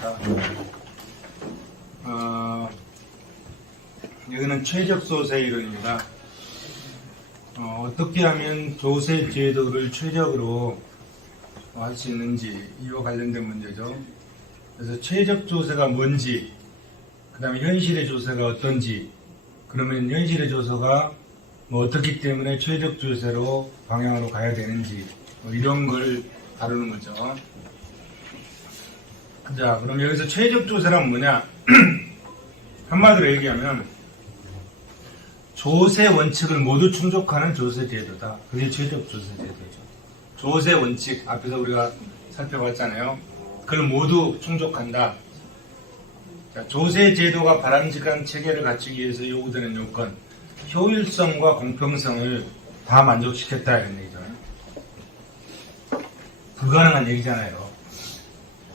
하겠습니다. 여기는 최적 조세 이론입니다. 어떻게 하면 조세 제도를 최적으로 할 수 있는지 이와 관련된 문제죠. 그래서 최적 조세가 뭔지, 그 다음에 현실의 조세가 어떤지, 그러면 현실의 조세가 뭐 어떻기 때문에 최적 조세로 방향으로 가야 되는지, 뭐 이런 걸 다루는 거죠. 자, 그럼 여기서 최적 조세란 뭐냐? 한마디로 얘기하면 조세 원칙을 모두 충족하는 조세 제도다. 그게 최적 조세 제도죠. 조세 원칙 앞에서 우리가 살펴봤잖아요. 그걸 모두 충족한다. 자, 조세 제도가 바람직한 체계를 갖추기 위해서 요구되는 요건, 효율성과 공평성을 다 만족시켰다 이런 얘기죠. 불가능한 얘기잖아요.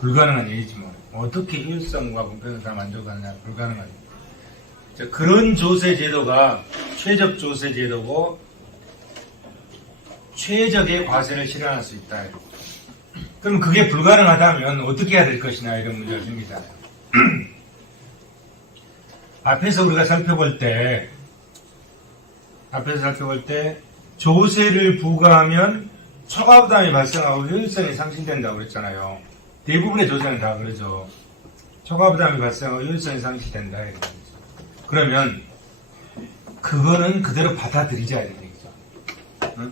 불가능한 얘기지 뭐. 어떻게 효율성과 공평성을 다 만족하느냐. 불가능한 얘기. 자, 그런 조세 제도가 최적 조세 제도고 최적의 과세를 실현할 수 있다. 그럼 그게 불가능하다면 어떻게 해야 될 것이냐 이런 문제가 생기잖아요. 앞에서 우리가 살펴볼 때 조세를 부과하면 초과부담이 발생하고 효율성이 상실된다고 그랬잖아요. 대부분의 조세는 다 그러죠. 초과부담이 발생하고 효율성이 상실된다 이런 거죠. 그러면 그거는 그대로 받아들이자 이런 얘기죠. 응?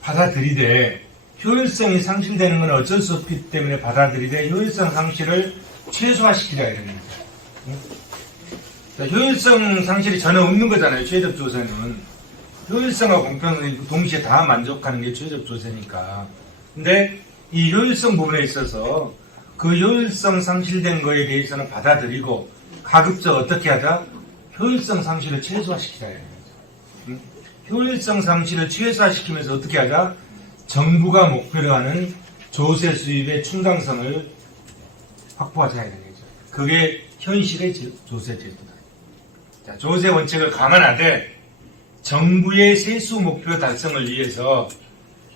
받아들이되 효율성이 상실되는 건 어쩔 수 없기 때문에 받아들이되 효율성 상실을 최소화시키자 이런 얘기죠. 응? 자, 효율성 상실이 전혀 없는 거잖아요. 최적 조세는 효율성과 공평성이 동시에 다 만족하는 게 최적 조세니까. 근데 이 효율성 부분에 있어서 그 효율성 상실된 거에 대해서는 받아들이고 가급적 어떻게 하자? 효율성 상실을 최소화시키자. 응? 효율성 상실을 최소화시키면서 어떻게 하자? 정부가 목표로 하는 조세 수입의 충당성을 확보하자 이런 얘기죠. 그게 현실의 조세 제도다. 자, 조세 원칙을 감안하되 정부의 세수 목표 달성을 위해서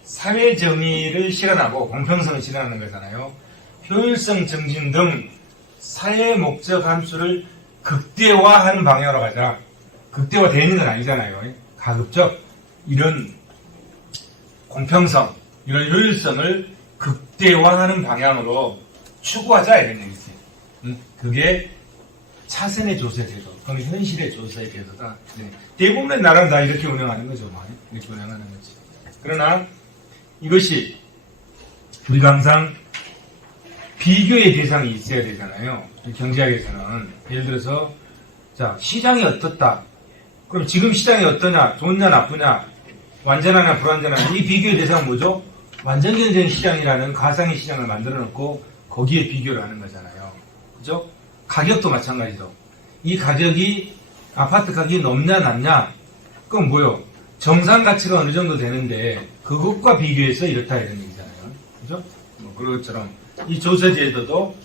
사회 정의를 실현하고 공평성을 실현하는 거잖아요. 효율성 증진 등 사회 목적 함수를 극대화하는 방향으로 가자. 극대화되어 있는 건 아니잖아요. 가급적 이런 공평성, 이런 효율성을 극대화하는 방향으로 추구하자 이런 얘기지. 그게 차선의 조세 제도, 그럼 현실의 조세 제도다. 네. 대부분의 나라는 다 이렇게 운영하는 거죠. 이렇게 운영하는 거지. 그러나 이것이 우리가 항상 비교의 대상이 있어야 되잖아요. 경제학에서는 예를 들어서 자, 시장이 어떻다. 그럼 지금 시장이 어떠냐, 좋냐, 나쁘냐, 완전하냐, 불완전하냐. 이 비교의 대상은 뭐죠? 완전경제적인 시장이라는 가상의 시장을 만들어 놓고 거기에 비교를 하는 거잖아요. 그죠? 가격도 마찬가지죠. 이 가격이 아파트 가격이 높냐, 낮냐? 그건 뭐요? 정상 가치가 어느 정도 되는데 그것과 비교해서 이렇다 이런 얘기잖아요. 그죠? 뭐 그것처럼 이 조세제도도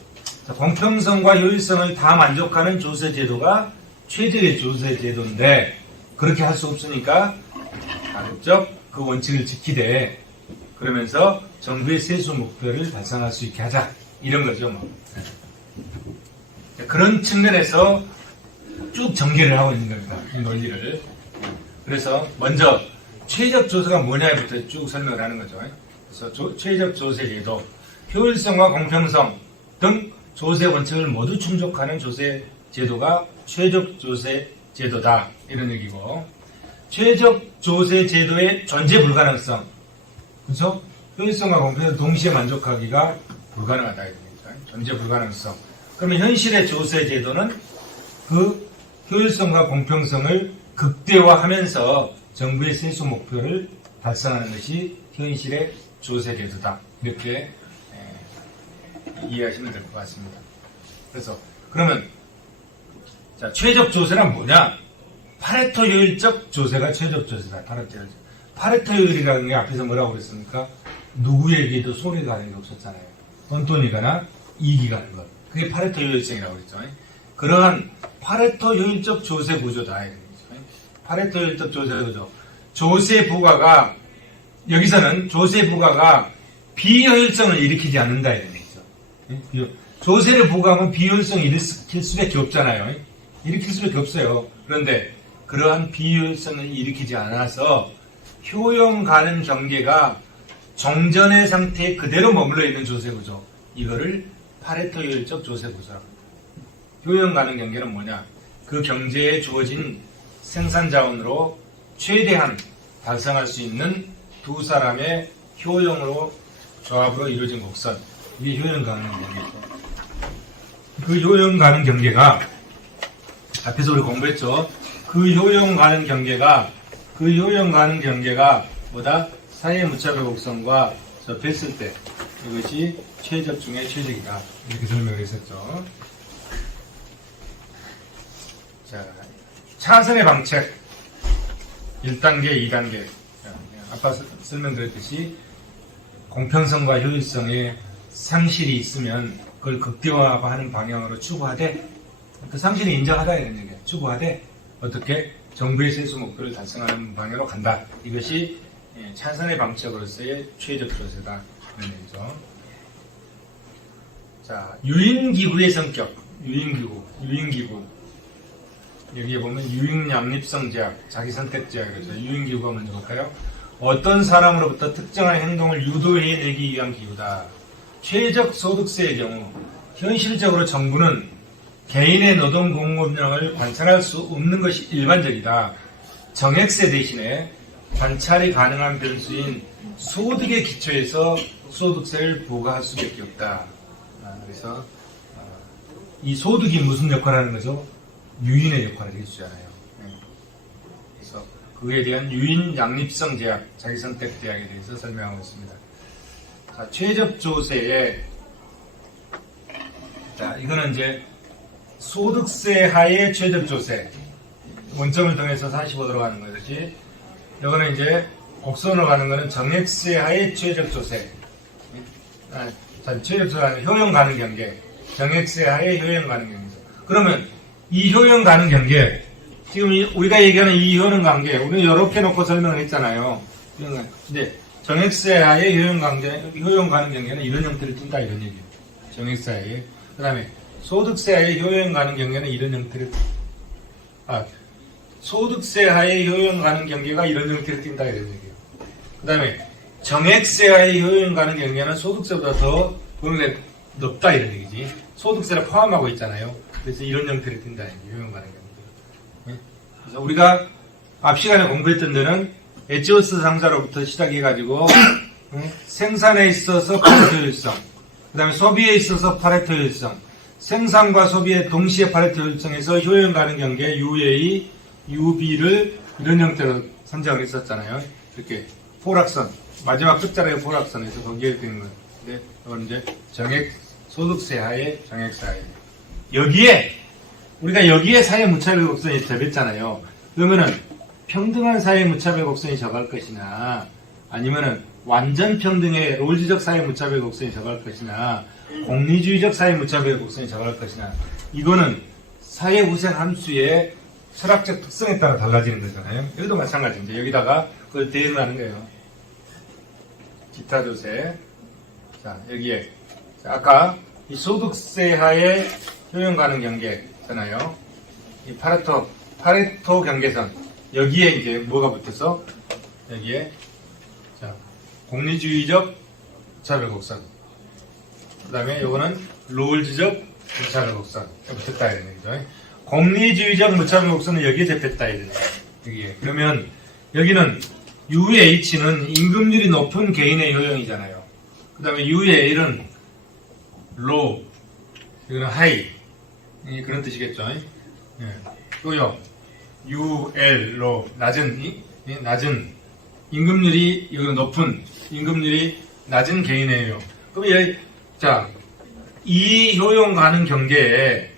공평성과 효율성을 다 만족하는 조세제도가 최적의 조세제도인데 그렇게 할 수 없으니까 가급적 그 원칙을 지키되 그러면서 정부의 세수 목표를 달성할 수 있게 하자 이런 거죠. 뭐. 그런 측면에서 쭉 전개를 하고 있는 겁니다. 이 논리를. 그래서 먼저 최적 조세가 뭐냐부터 쭉 설명을 하는 거죠. 그래서 최적 조세 제도, 효율성과 공평성 등 조세 원칙을 모두 충족하는 조세 제도가 최적 조세 제도다 이런 얘기고, 최적 조세 제도의 존재 불가능성, 그렇죠? 효율성과 공평성을 동시에 만족하기가 불가능하다 이런 얘기죠. 존재 불가능성. 그러면 현실의 조세 제도는 그 효율성과 공평성을 극대화하면서 정부의 세수 목표를 달성하는 것이 현실의 조세 제도다. 이렇게 이해하시면 될 것 같습니다. 그래서 그러면 자, 최적 조세란 뭐냐? 파레토 효율적 조세가 최적 조세다. 파레토 효율이라는 게 앞에서 뭐라고 그랬습니까? 누구에게도 손해가 가는 게 없었잖아요. 돈돈이 가나 이익이 가는 것. 그게 파레토 효율성이라고 그랬죠. 그러한 파레토 효율적 조세 구조다. 파레토 효율적 조세 구조. 조세 부과가 여기서는 조세 부과가 비효율성을 일으키지 않는다 이런 얘기죠. 조세를 부과하면 비효율성을 일으킬 수밖에 없잖아요. 일으킬 수밖에 없어요. 그런데 그러한 비효율성을 일으키지 않아서 효용 가능 경계가 정전의 상태에 그대로 머물러 있는 조세구조. 이거를 파레토 효율적 조세구조라고 합니다. 효용 가능 경계는 뭐냐? 그 경제에 주어진 생산자원으로 최대한 달성할 수 있는 두 사람의 효용으로 조합으로 이루어진 곡선. 이게 효용 가능 경계죠. 그 효용 가능 경계가 앞에서 우리 공부했죠. 그 효용 가능 경계가 뭐다? 사이의 무차별 곡선과 접했을 때 이것이 최적 중의 최적이다. 이렇게 설명을 했었죠. 자, 차선의 방책 1단계, 2단계. 아까 설명드렸듯이 공평성과 효율성에 상실이 있으면 그걸 극대화하는 방향으로 추구하되 그 상실을 인정하다 이런 얘기예요. 추구하되 어떻게 정부의 세수 목표를 달성하는 방향으로 간다. 이것이 차선의 방책으로서의 최적 조세다. 이런 얘기죠. 자, 유인기구의 성격. 유인기구. 여기에 보면 유익양립성 제약, 자기선택 제약이죠. 유인기구가 먼저 볼까요? 어떤 사람으로부터 특정한 행동을 유도해내기 위한 기구다. 최적 소득세의 경우 현실적으로 정부는 개인의 노동 공급량을 관찰할 수 없는 것이 일반적이다. 정액세 대신에 관찰이 가능한 변수인 소득의 기초에서 소득세를 부과할 수밖에 없다. 그래서 이 소득이 무슨 역할을 하는 거죠? 유인의 역할을 해주잖아요. 그래서 그에 대한 유인 양립성 제약, 자기선택 제약에 대해서 설명하고 있습니다. 자, 최적 조세에 자, 이거는 이제 소득세 하에 최적 조세 원점을 통해서 45도로 가는 거듯이 이거는 이제 곡선으로 가는 거는 정액세 하에 최적 조세. 자, 최적 조세는 효용 가능 경계. 정액세 하에 효용 가능 경계. 그러면 이 효용 가능 경계, 지금 우리가 얘기하는 이 효용 관계, 우리는 이렇게 놓고 설명을 했잖아요. 근데 정액세 하에 효용 가능 경계는 이런 형태를 띈다 이런 얘기예요. 정액세 하에. 그 다음에 소득세 하에 효용 가능 경계는 이런 형태를, 소득세 하에 효용 가능 경계가 이런 형태를 띈다 이런 얘기예요. 그 다음에 정액세 하에 효용 가능 경계는 소득세보다 더 범위가 높다 이런 얘기지. 소득세를 포함하고 있잖아요. 그래서 이런 형태를 띈다 이게 효용 가능 경계. 그래서 우리가 앞 시간에 공부했던 데는 에치오스 상사로부터 시작해가지고 생산에 있어서 파레토 효율성, 그 다음에 소비에 있어서 파레토 효율성, 생산과 소비의 동시에 파레토 효율성에서 효용 가능 경계 UA, UB를 이런 형태로 선정을 했었잖아요. 이렇게 포락선, 마지막 끝자락의 포락선에서 거기에 되는 거예요. 근데 이건 이제 정액 소득세 하에 정액세 하에 우리가 여기에 사회 무차별 곡선이 접했잖아요. 그러면은 평등한 사회 무차별 곡선이 접할 것이나 아니면은 완전 평등의 롤즈적 사회 무차별 곡선이 접할 것이나 공리주의적 사회 무차별 곡선이 접할 것이나 이거는 사회 후생 함수의 철학적 특성에 따라 달라지는 거잖아요. 여기도 마찬가지인데 여기다가 그걸 대응을 하는 거예요. 기타 조세. 자, 여기에 자, 아까 이 소득세 하에 효용 가능 경계잖아요. 이 파레토 경계선. 여기에 이제 뭐가 붙어서 여기에 자, 공리주의적 무차별 곡선. 그 다음에 요거는 롤즈적 무차별 곡선. 붙었다 이런 얘기죠. 공리주의적 무차별 곡선은 여기에 접했다 이런 얘기죠. 여기에. 그러면 여기는 UH는 임금률이 높은 개인의 효용이잖아요. 그 다음에 UA는 low, 이거는 high. 그런 뜻이겠죠. 또요, UL, low, 낮은, 임금률이, 이거는 높은, 임금률이 낮은 개인의 효용. 그럼 자, 이 효용 가능 경계에,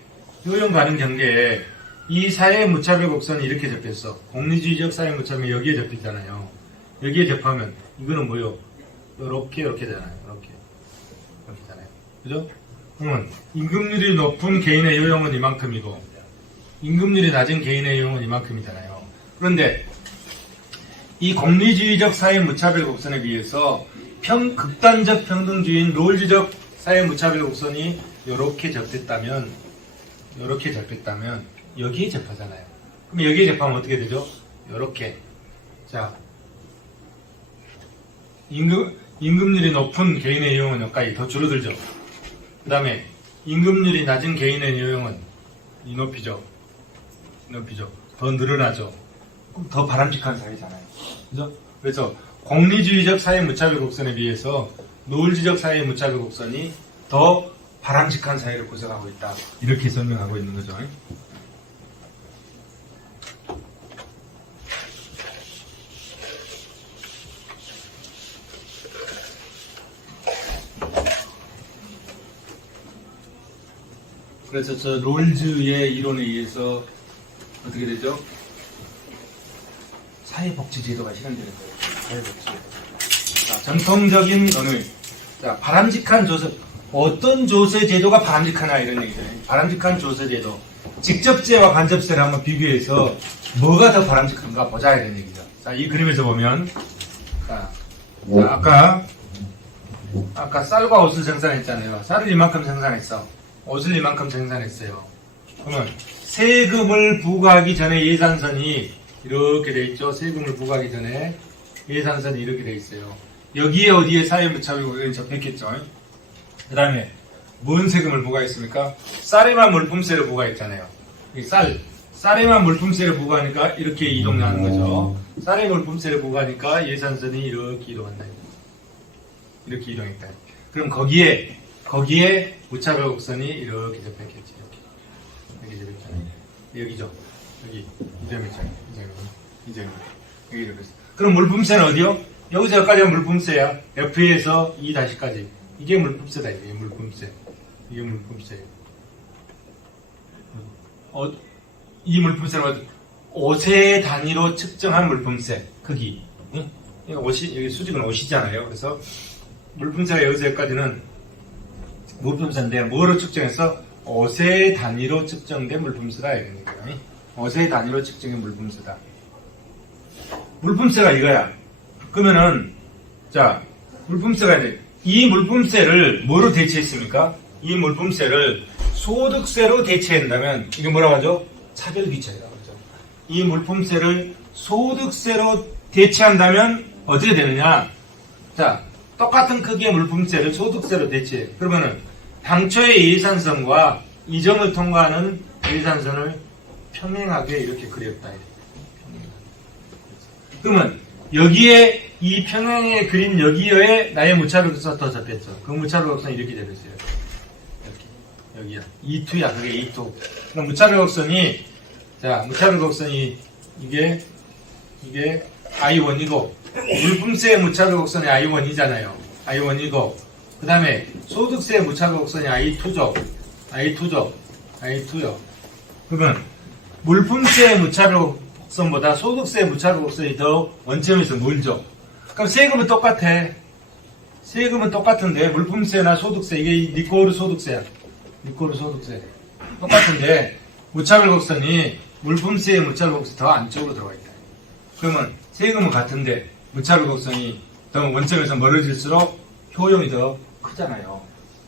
이 사회 무차별 곡선이 이렇게 접혔어. 공리주의적 사회 무차별이 여기에 접히잖아요. 여기에 접하면, 이거는 뭐요? 이렇게 되잖아요. 이렇게 되잖아요. 그죠? 그러면, 임금률이 높은 개인의 효용은 이만큼이고, 임금률이 낮은 개인의 효용은 이만큼이잖아요. 그런데, 이 공리주의적 사회 무차별 곡선에 비해서 극단적 평등주의인 롤즈적 사회 무차별 곡선이 요렇게 접했다면 여기에 접하잖아요. 그럼 여기에 접하면 어떻게 되죠? 요렇게. 자, 임금률이 높은 개인의 이용은 여기까지 더 줄어들죠. 그 다음에 임금률이 낮은 개인의 이용은 이 높이죠. 더 늘어나죠. 그럼 더 바람직한 사회잖아요. 그죠? 그래서 공리주의적 사회 무차별 곡선에 비해서 노을지적 사회 무차별 곡선이 더 바람직한 사회를 구성하고 있다. 이렇게 설명하고 있는 거죠. 그래서 저 롤즈의 이론에 의해서 어떻게 되죠? 사회복지제도가 실현되는 거예요. 사회복지제도. 자, 전통적인 어느, 자, 바람직한 조세, 어떤 조세제도가 바람직하나 이런 얘기잖아요. 바람직한 조세제도. 직접세와 간접세를 한번 비교해서 뭐가 더 바람직한가 보자 이런 얘기죠. 자, 이 그림에서 보면, 자, 아까 쌀과 옷을 생산했잖아요. 쌀을 이만큼 생산했어. 옷을 이만큼 생산했어요. 그러면 세금을 부과하기 전에 예산선이 이렇게 돼 있죠. 세금을 부과하기 전에 예산선이 이렇게 돼 있어요. 여기에 어디에 사회무차별이 접했겠죠. 그 다음에 뭔 세금을 부과했습니까? 쌀에만 물품세를 부과했잖아요. 이 쌀에만 물품세를 부과하니까 이렇게 이동하는 거죠. 쌀에 물품세를 부과하니까 예산선이 이렇게 이동한다. 이렇게 이동했다. 그럼 거기에 무차별 곡선이 이렇게 접했겠지. 이렇게 접했잖아요. 여기죠. 여기 이 점 있잖아요. 이 점. 여기 이렇게. 그럼 물품세는 어디요? 여기서 여기까지가 물품세야. F에서 2-까지. 이게 물품세다. 이게 물품세. 이게 물품세. 이 물품세는 옷의 단위로 측정한 물품세 크기. 응? 여기 수직은 옷이잖아요. 그래서 물품세가 여기서 여기까지는 물품세인데 뭐로 측정해서 옷의 단위로 측정된 물품세다 이런 얘기예요. 옷의 단위로 측정된 물품세다. 물품세가 이거야. 그러면은 자 물품세가 이제 이 물품세를 뭐로 대체했습니까? 이 물품세를 소득세로 대체한다면 이게 뭐라고 하죠? 차별귀차라고 하죠. 이 물품세를 소득세로 대체한다면 어떻게 되느냐? 자 똑같은 크기의 물품세를 소득세로 대체해. 그러면은 당초의 예산선과 이점을 통과하는 예산선을 평행하게 이렇게 그렸다. 그러면 여기에 이 평행에 그린 여기에 나의 무차별 곡선이 더 접했죠. 그 무차별 곡선이 이렇게 접했어요. 이렇게. 여기야. E2야. 그게 E2. 그럼 무차별 곡선이 자 무차별 곡선이 이게 I1이고 물품세의 무차별 곡선이 I1이잖아요. I1이고 그 다음에 소득세의 무차별 곡선이 I2죠. I2요. 그러면 물품세의 무차별 곡선보다 소득세의 무차별 곡선이 더 원점에서 멀죠. 그럼 세금은 똑같아. 세금은 똑같은데 물품세나 소득세 이게 니꼬르 소득세야. 니꼬르 소득세 똑같은데 무차별 곡선이 물품세의 무차별 곡선이 더 안쪽으로 들어가 있다. 그러면 세금은 같은데 무차별 곡선이 더 원점에서 멀어질수록 효용이 더 크잖아요.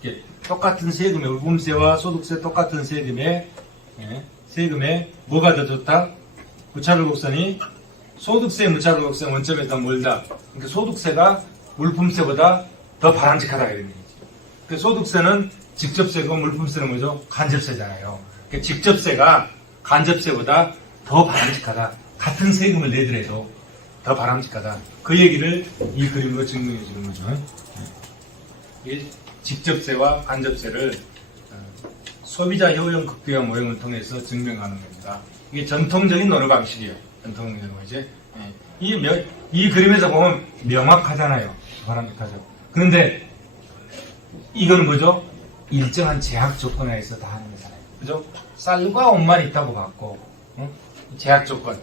이게 똑같은 세금의 물품세와 소득세 똑같은 세금에 뭐가 더 좋다? 무차별 곡선이 소득세 무차별 곡선 원점에서 더 멀다. 그러니까 소득세가 물품세보다 더 바람직하다 이런 얘기죠. 그 소득세는 직접세고 물품세는 뭐죠? 간접세잖아요. 그러니까 직접세가 간접세보다 더 바람직하다. 같은 세금을 내더라도 더 바람직하다. 그 얘기를 이 그림으로 증명해 주는 거죠. 이 직접세와 간접세를 소비자 효용 극대화 모형을 통해서 증명하는 겁니다. 이게 전통적인 논의 방식이에요. 전통적인 논의지. 이 그림에서 보면 명확하잖아요. 바람직하죠. 그런데 이건 뭐죠? 일정한 제약 조건에 의해서 다 하는 거잖아요. 그죠? 쌀과 옷만 있다고 봤고, 제약 조건.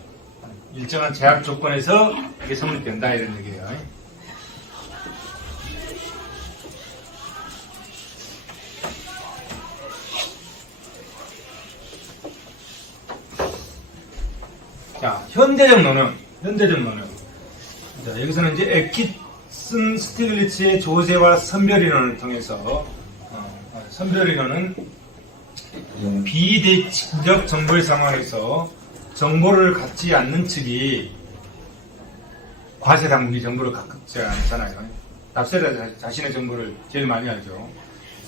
일정한 제약 조건에서 이게 성립된다 이런 얘기예요. 자, 현대적 논응. 자, 여기서는 이제 에키슨 스티글리츠의 조세와 선별 이론을 통해서 선별인원은 비대칭적 정보의 상황에서 정보를 갖지 않는 측이 과세당국이 정보를 갖지 않잖아요. 납세자 자신의 정보를 제일 많이 알죠.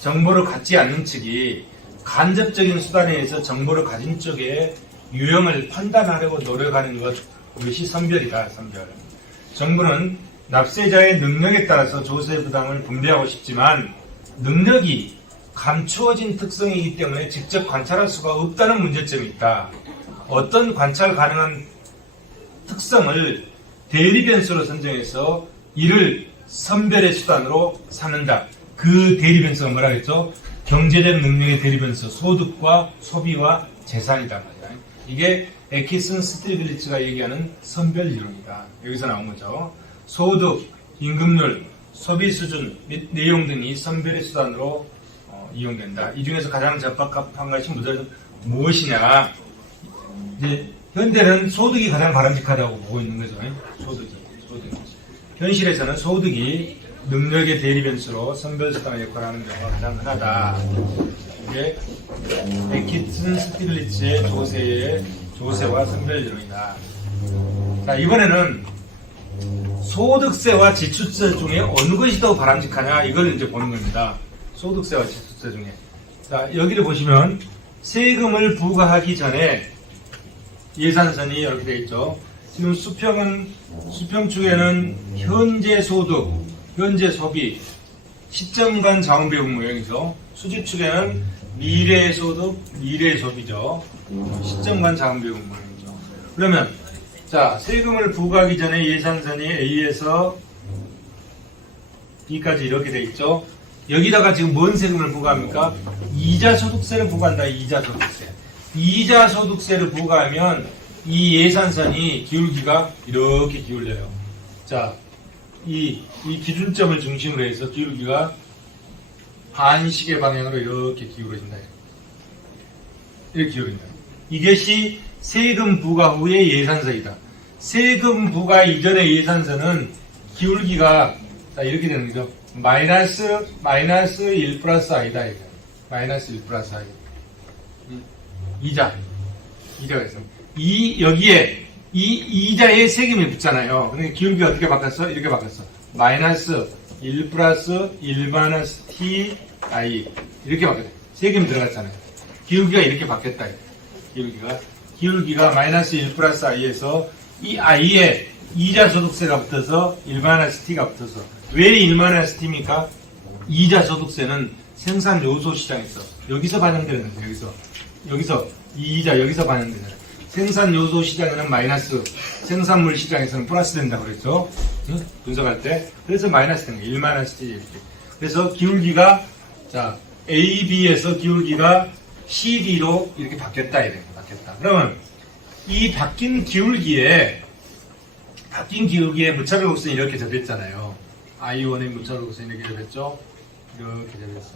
정보를 갖지 않는 측이 간접적인 수단에 의해서 정보를 가진 쪽에 유형을 판단하려고 노력하는 이것이 선별이다. 선별. 정부는 납세자의 능력에 따라서 조세 부담을 분배하고 싶지만 능력이 감추어진 특성이기 때문에 직접 관찰할 수가 없다는 문제점이 있다. 어떤 관찰 가능한 특성을 대리변수로 선정해서 이를 선별의 수단으로 삼는다. 그 대리변수가 뭐라 했죠? 경제적 능력의 대리변수, 소득과 소비와 재산이다. 이게 에키슨 스틸글리츠가 얘기하는 선별 이론이다. 여기서 나온 거죠. 소득, 임금률, 소비 수준 및 내용 등이 선별의 수단으로 이용된다. 이 중에서 가장 적합한 것이 무엇이냐? 이제 현대는 소득이 가장 바람직하다고 보고 있는 거죠. 소득. 현실에서는 소득이 능력의 대리변수로 선별 수단의 역할을 하는 경우가 가장 흔하다. 이게 에키슨 스틸리츠의 조세와 선별 이론이다. 자, 이번에는 소득세와 지출세 중에 어느 것이 더 바람직하냐 이걸 이제 보는 겁니다. 소득세와 지출세 중에. 자, 여기를 보시면 세금을 부과하기 전에 예산선이 이렇게 되어 있죠. 지금 수평축에는 현재 소득, 현재 소비, 시점간 자원배분 모형이죠. 수지축에는 미래 소득, 미래 소비죠. 시점간 자원배분 모형이죠. 그러면 자, 세금을 부과하기 전에 예산선이 A에서 B까지 이렇게 돼 있죠. 여기다가 지금 뭔 세금을 부과합니까? 이자소득세를 부과한다. 이자소득세. 이자소득세를 부과하면 이 예산선이 기울기가 이렇게 기울려요. 자, 이 기준점을 중심으로 해서 기울기가 반시계 방향으로 이렇게 기울어진다. 이렇게 기울어진다. 이것이 세금 부과 후의 예산선이다. 세금 부과 이전의 예산선은 기울기가 자, 이렇게 되는 거죠. 마이너스 1 플러스 i다. 이거. 마이너스 1 플러스 i. 이자가 있습니다. 여기에 이자에 세금이 붙잖아요. 그러니까 기울기가 어떻게 바뀌었어? 이렇게 바뀌었어. 마이너스 1 플러스 1 마이너스 t i. 이렇게 바뀌었어. 세금이 들어갔잖아요. 기울기가 이렇게 바뀌었다. 기울기가 마이너스 1 플러스 i에서 이 i에 이자소득세가 붙어서 1 마이너스 t가 붙어서 왜 1 마이너스 t입니까? 이자소득세는 생산요소 시장에서 여기서 반영되는 거예요. 여기서 이자 여기서 반영되잖아요. 생산요소 시장에는 마이너스, 생산물 시장에서는 플러스 된다고 그랬죠. 분석할 때. 그래서 마이너스 된 거예요. 1 마이너스 t 이렇게. 그래서 기울기가 자 AB에서 기울기가 CD로 이렇게 바뀌었다 이래요. 바뀌었다. 그러면 이 바뀐 기울기에 무차별 곡선이 이렇게 접했잖아요. I1의 무차별 곡선이 이렇게 접했죠. 이렇게 접했어.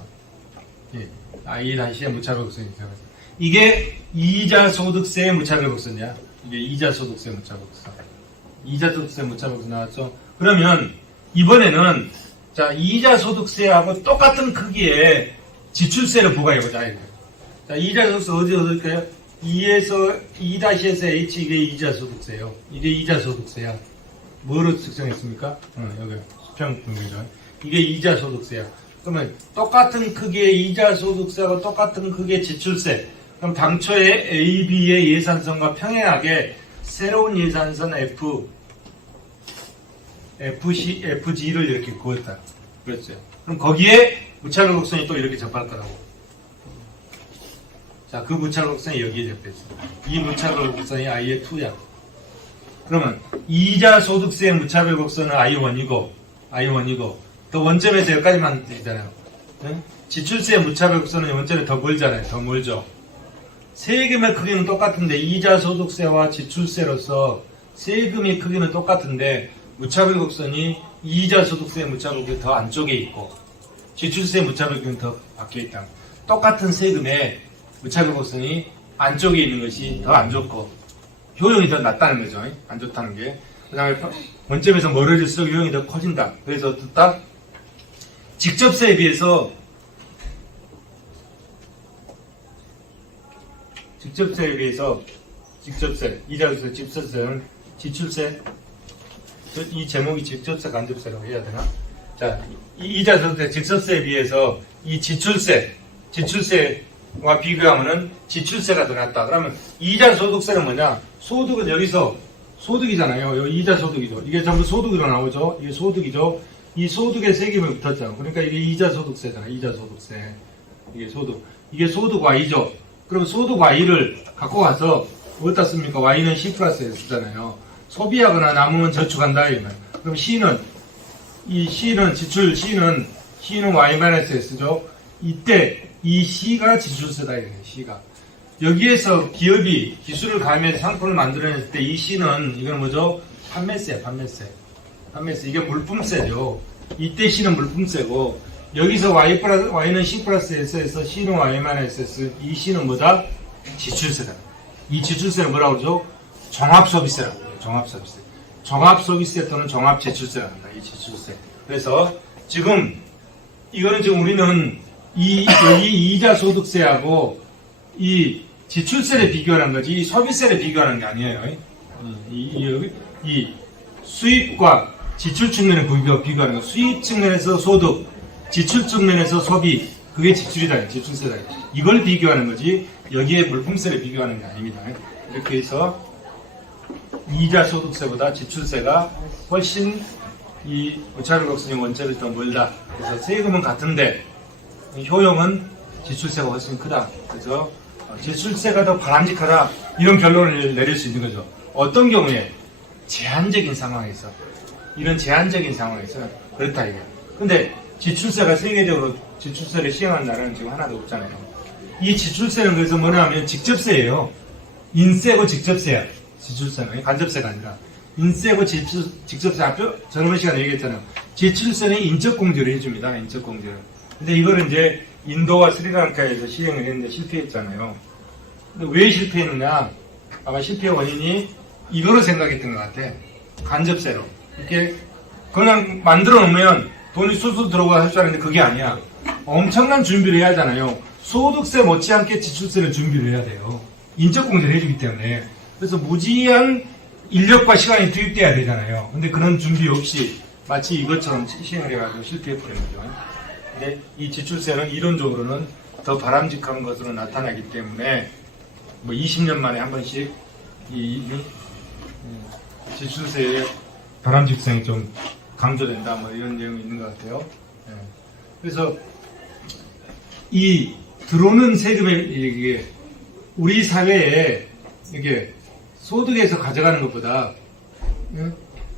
예. I-의 무차별 곡선이 이렇게 접했어. 이게 이자소득세의 무차별 곡선이야. 이게 이자소득세 무차별 곡선. 이자소득세 무차별 곡선 나왔죠. 그러면 이번에는 자 이자소득세하고 똑같은 크기의 지출세를 부과해보자. 자 이자소득세 어디 얻을까요? 2에서 2-에서 H 이게 이자소득세예요. 이게 이자소득세야. 뭐로 측정했습니까? 여기 수평분기죠. 이게 이자소득세야. 그러면 똑같은 크기의 이자소득세하고 똑같은 크기의 지출세. 그럼 당초에 A, B의 예산선과 평행하게 새로운 예산선 FG를 이렇게 그었다. 그랬죠. 그럼 거기에 무차별 곡선이 또 이렇게 접할 거라고. 자, 그 무차별 곡선이 여기에 접했어. 이 무차별 곡선이 I의 2야. 그러면 이자 소득세의 무차별 곡선은 I1이고 또 원점에서 여기까지만 되잖아요. 네? 지출세의 무차별 곡선은 원점에 더 멀잖아요. 더 멀죠. 세금의 크기는 똑같은데 이자 소득세와 지출세로서 세금의 크기는 똑같은데 무차별 곡선이 이자 소득세의 무차별 곡선이 더 안쪽에 있고 지출세의 무차별 곡선이 더 밖에 있다. 똑같은 세금의 무차별 곡선이 안쪽에 있는 것이 더 안 좋고 효용이 더 낮다는 거죠. 안 좋다는 게. 그 다음에 원점에서 멀어질수록 효용이 더 커진다. 그래서 딱 직접세에 비해서 직접세에 비해서 직접세, 이자소득세, 직접세는 지출세. 이 제목이 직접세, 간접세라고 해야 되나? 자, 이 이자소득세, 직접세에 비해서 이 지출세와 비교하면은 지출세가 더 낮다. 그러면 이자소득세는 뭐냐? 소득은 여기서 소득이잖아요. 여기 이자소득이죠. 이게 전부 소득으로 나오죠. 이게 소득이죠. 이 소득에 세금이 붙었잖아. 그러니까 이게 이자소득세잖아. 이자소득세. 이게 소득. 이게 소득 Y죠. 그럼 소득 Y를 갖고 가서 어디다 씁니까? Y는 C 플러스에 쓰잖아요. 소비하거나 남으면 저축한다. 이거는. 그럼 C는 C는 Y-S죠. 이때 이 C가 지출세다. 이거예요. C가. 여기에서 기업이 기술을 가하면서 상품을 만들어냈을 때 이 C는 이건 뭐죠? 판매세. 이게 물품세죠. 이때 C는 물품세고 여기서 Y는 C 플러스 S에서 C는 Y-SS 이 C는 뭐다? 지출세다. 이 지출세는 뭐라고 그러죠? 종합소비세라고 해요. 종합소비세. 종합소비세 또는 종합지출세라고 합니다. 이 지출세. 그래서 지금 이거는 지금 우리는 여기 이자소득세하고 이 지출세를 비교하는 거지 이 소비세를 비교하는 게 아니에요. 이 수입과 지출 측면을 비교하는 거. 수입 측면에서 소득, 지출 측면에서 소비, 그게 지출이다. 지출세다. 이걸 비교하는 거지 여기에 물품세를 비교하는 게 아닙니다. 이렇게 해서 이자소득세보다 지출세가 훨씬 이 오차르록스님 원칙을 더 멀다. 그래서 세금은 같은데 효용은 지출세가 훨씬 크다. 그래서 지출세가 더 바람직하다. 이런 결론을 내릴 수 있는 거죠. 어떤 경우에 제한적인 상황에서 이런 제한적인 상황에서 그렇다 이거예요. 근데 지출세가 세계적으로 지출세를 시행하는 나라는 지금 하나도 없잖아요. 이 지출세는 그래서 뭐냐면 직접세예요. 인세고 직접세야. 지출세는 간접세가 아니라 인세고 직접세. 앞서 저번 시간에 얘기했잖아요. 지출세는 인적공제를 해줍니다. 인적공제를. 근데 이거는 이제 인도와 스리랑카에서 시행을 했는데 실패했잖아요. 근데 왜 실패했느냐? 아마 실패의 원인이 이거로 생각했던 것 같아. 간접세로. 이렇게 그냥 만들어 놓으면 돈이 술술 들어가 할 줄 알았는데 그게 아니야. 엄청난 준비를 해야 하잖아요. 소득세 못지않게 지출세를 준비를 해야 돼요. 인적공제를 해주기 때문에. 그래서 무지한 인력과 시간이 투입돼야 되잖아요. 근데 그런 준비 없이 마치 이것처럼 시행을 해가지고 실패해버린 거죠. 근데 이 지출세는 이론적으로는 더 바람직한 것으로 나타나기 때문에 뭐 20년 만에 한 번씩 지출세의 바람직성이 좀 강조된다. 뭐 이런 내용이 있는 것 같아요. 그래서 이 들어오는 세금의 이게 우리 사회에 이게 소득에서 가져가는 것보다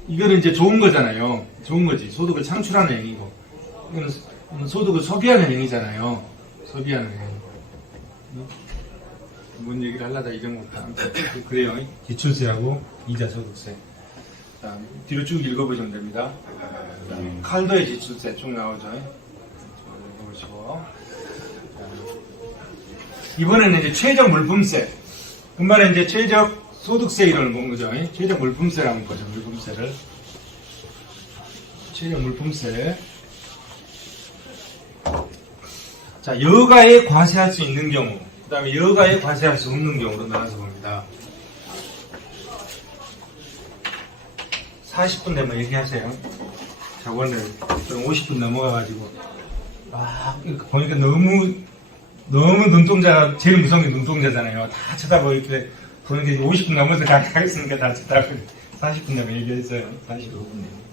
이거는 이제 좋은 거잖아요. 좋은 거지. 소득을 창출하는 행위고. 이거는 소득을 소비하는 행위잖아요. 소비하는 행위. 뭔 얘기를 하려다 이런 것도 그래요. 기출세하고 이자소득세. 자, 뒤로 쭉 읽어보시면 됩니다. 칼도의 지출세 쭉 나오죠. 읽어보시고. 이번에는 이제 최적 물품세. 금방에 이제 최적 소득세 이론을 본 거죠. 최적 물품세라는 거죠. 물품세를. 최적 물품세. 자, 여가에 과세할 수 있는 경우, 그 다음에 여가에 과세할 수 없는 경우로 나눠서 봅니다. 40분 되면 얘기하세요. 저번에 50분 넘어가가지고, 보니까 너무 눈동자, 제일 무서운 게 눈동자잖아요. 다 쳐다보고 이렇게 보니까 50분 넘어서 가겠으니까 다 쳐다보고 40분 되면 얘기했어요. 45분 되면.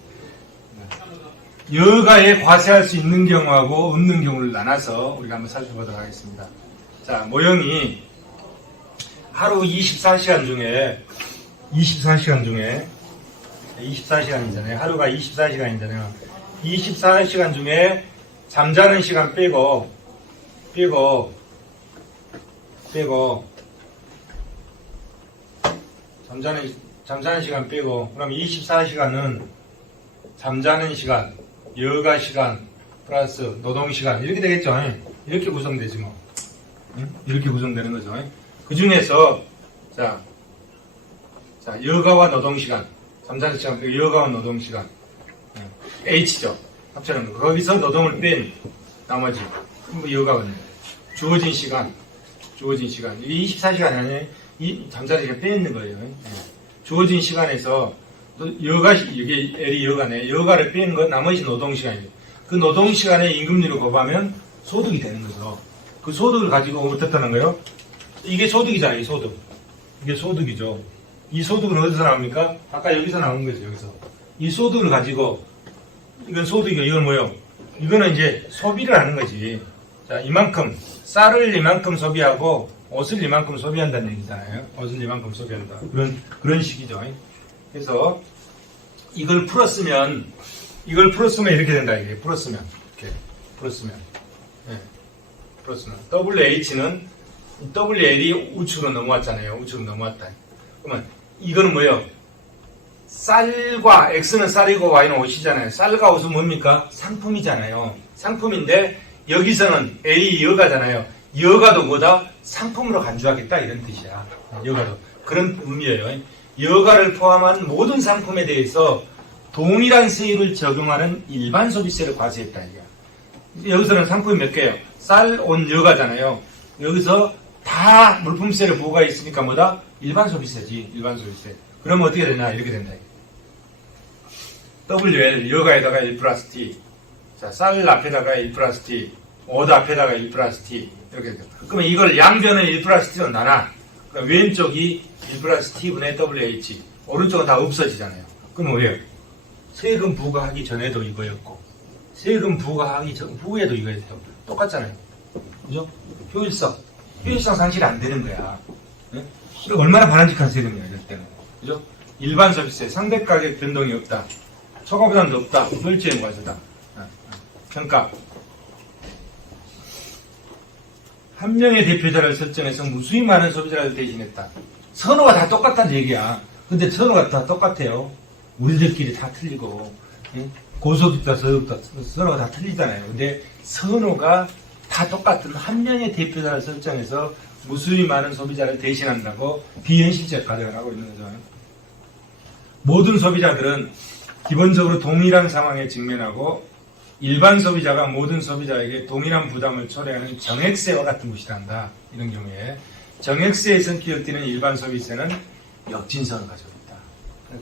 여가에 과세할 수 있는 경우하고 없는 경우를 나눠서 우리가 한번 살펴보도록 하겠습니다. 자, 모형이 하루 24시간 중에 24시간이잖아요. 하루가 24시간이잖아요. 24시간 중에 잠자는 시간 빼고 잠자는 시간 빼고 그럼 24시간은 잠자는 시간, 여가 시간, 플러스 노동 시간 이렇게 되겠죠. 이렇게 구성되지 뭐. 이렇게 구성되는 거죠. 그 중에서 자 여가와 노동 시간, 잠자는 시간 빼고 여가와 노동 시간 H죠. 합쳐놓은 거. 거기서 노동을 뺀 나머지 여가거든요. 주어진 시간 주어진 시간. 이게 24시간 안에 이 잠자리가 빼있는 거예요. 주어진 시간에서 또 여가, 이게 L이 여가네. 여가를 빼는 건 나머지 노동시간이에요. 그 노동시간에 임금률을 곱하면 소득이 되는 거죠. 그 소득을 가지고 어떻다는 거예요? 이게 소득이잖아요, 이 소득. 이게 소득이죠. 이 소득은 어디서 나옵니까? 아까 여기서 나온 거죠, 여기서. 이 소득을 가지고, 이건 소득이고, 이건 뭐예요? 이거는 이제 소비를 하는 거지. 자, 이만큼, 쌀을 이만큼 소비하고, 옷을 이만큼 소비한다는 얘기잖아요. 옷을 이만큼 소비한다. 그런 식이죠. 그래서, 이걸 풀었으면 이렇게 된다, 이게. 풀었으면. 이렇게. 풀었으면. 네. 풀었으면. WH는, WL이 우측으로 넘어왔잖아요. 우측으로 넘어왔다. 그러면, 이거는 뭐예요? 쌀과, X는 쌀이고 Y는 옷이잖아요. 쌀과 옷은 뭡니까? 상품이잖아요. 상품인데, 여기서는 L이 여가잖아요. 여가도 뭐다? 상품으로 간주하겠다. 이런 뜻이야. 여가도. 그런 의미예요. 여가를 포함한 모든 상품에 대해서 동일한 세율을 적용하는 일반 소비세를 과세했다. 이게. 여기서는 상품이 몇 개예요? 쌀, 옷, 여가잖아요. 여기서 다 물품세를 부과가 있으니까 뭐다? 일반 소비세지. 일반 소비세. 그러면 어떻게 되냐? 이렇게 된다. WL, 여가에다가 1 플러스 T. 자, 쌀 앞에다가 1 플러스 T. 옷 앞에다가 1 플러스 T. 이렇게 되죠. 그러면 이걸 양변을 1 플러스 T로 나눠. 그럼 왼쪽이 1 플러스 T분의 WH. 오른쪽은 다 없어지잖아요. 그럼 왜요? 세금 부과하기 전에도 이거였고, 세금 부과하기 후에도 이거였고, 똑같잖아요. 그죠? 효율성 상실이 안 되는 거야. 네? 얼마나 바람직한 세금이야, 이럴 때는. 그죠? 일반 소비세, 상대 가격 변동이 없다. 초과 부담도 없다. 멸치행 과세다. 평가. 한 명의 대표자를 설정해서 무수히 많은 소비자를 대신했다. 선호가 다 똑같다는 얘기야. 근데 선호가 다 똑같아요. 우리들끼리 다 틀리고, 고소득다, 저소득다, 선호가 다 틀리잖아요. 근데 선호가 다 똑같은 한 명의 대표자를 설정해서 무수히 많은 소비자를 대신한다고 비현실적 가정을 하고 있는 거죠. 모든 소비자들은 기본적으로 동일한 상황에 직면하고 일반 소비자가 모든 소비자에게 동일한 부담을 초래하는 정액세와 같은 것이라 한다. 이런 경우에 정액세에 성격되는 일반 소비세는 역진성을 가지고 있다.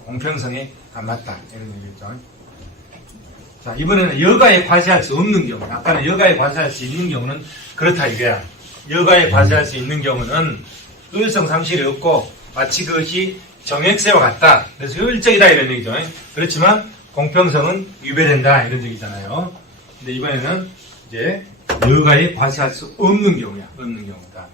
공평성에 안 맞다. 이런 얘기죠. 자, 이번에는 여가에 과세할 수 없는 경우. 아까는 여가에 과세할 수 있는 경우는 그렇다 이거야. 여가에 과세할 수 있는 경우는 효율성 상실이 없고 마치 그것이 정액세와 같다. 그래서 효율적이다 이런 얘기죠. 그렇지만 공평성은 위배된다 이런 얘기잖아요. 근데 이번에는 이제 여가에 과세할 수 없는 경우야. 없는 경우다.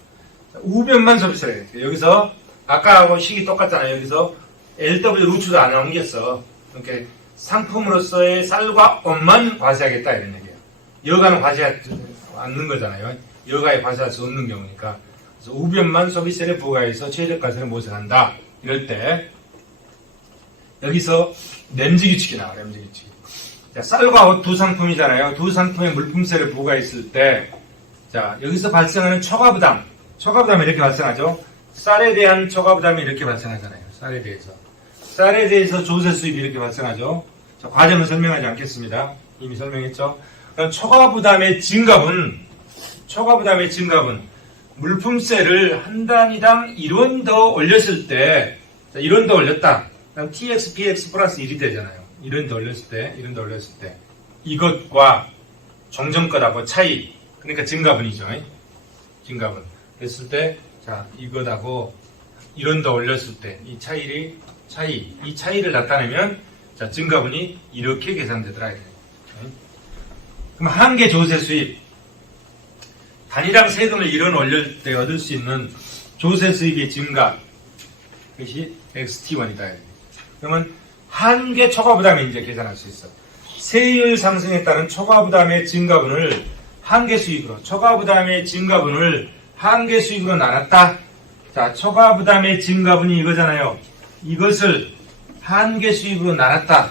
우변만 소비세를 해요. 여기서 아까하고 식이 똑같잖아요. 여기서 LW 루츠도 안 옮겼어. 이렇게 상품으로서의 쌀과 옷만 과세하겠다 이런 얘기예요. 여가는 과세하지 않는 거잖아요. 여가에 과세할 수 없는 경우니까. 그래서 우변만 소비세를 부과해서 최저가세를 모색한다. 이럴 때 여기서 램지 규칙이 나와. 램지 규칙. 자, 쌀과 옷 두 상품이잖아요. 두 상품의 물품세를 부과했을 때, 자, 여기서 발생하는 초과부담. 초과부담이 이렇게 발생하죠. 쌀에 대한 초과부담이 이렇게 발생하잖아요. 쌀에 대해서. 쌀에 대해서 조세 수입이 이렇게 발생하죠. 자, 과정은 설명하지 않겠습니다. 이미 설명했죠. 그럼 초과부담의 증가분, 물품세를 한 단위당 1원 더 올렸을 때, 자, 1원 더 올렸다. 그럼 TX, PX 플러스 1이 되잖아요. 1원 더 올렸을 때. 이것과 종전것하고 차이. 그러니까 증가분이죠. 증가분. 그랬을 때, 자, 이것하고 1원 더 올렸을 때, 이 차이를 나타내면, 자, 증가분이 이렇게 계산되더라. 그럼 한계 조세 수입. 단위당 세금을 1원 올릴 때 얻을 수 있는 조세 수입의 증가. 그것이 XT1이다. 그러면 한계 초과부담이 이제 계산할 수 있어. 세율 상승에 따른 초과부담의 증가분을 한계 수익으로, 초과부담의 증가분을 한계 수익으로 나눴다. 자, 초과부담의 증가분이 이거잖아요. 이것을 한계 수익으로 나눴다.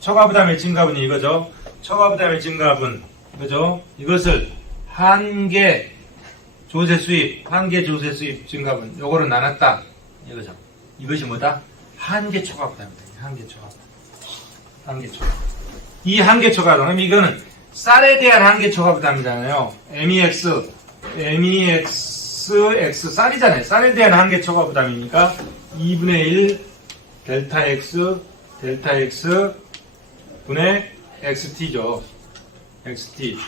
초과부담의 증가분이 이거죠. 초과부담의 증가분, 이거죠. 이것을 한계 조세 수입 증가분, 요거로 나눴다. 이거죠. 이것이 뭐다? 한계 초과부담이다. 한계 초과. 이 한계 초과부담, 이거는 쌀에 대한 한계 초과부담이잖아요. MEX x 쌀이잖아요. 쌀에 대한 한계 초과 부담이니까 2분의 1 델타 x 분의 xt죠. xt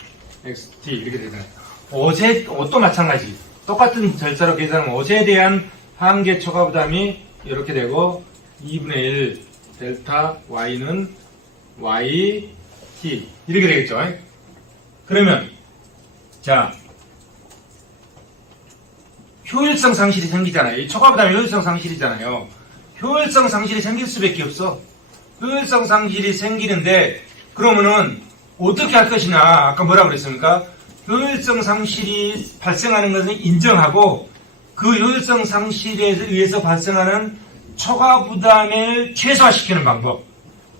이렇게 되잖아요. 옷도 마찬가지. 똑같은 절차로 계산하면 옷에 대한 한계 초과 부담이 이렇게 되고 2분의 1 델타 y는 yt 이렇게 되겠죠. 그러면 자 효율성 상실이 생기잖아요. 이 초과 부담이 효율성 상실이잖아요. 효율성 상실이 생길 수밖에 없어. 효율성 상실이 생기는데 그러면은 어떻게 할 것이냐. 아까 뭐라고 그랬습니까? 효율성 상실이 발생하는 것은 인정하고 그 효율성 상실에 의해서 발생하는 초과 부담을 최소화시키는 방법.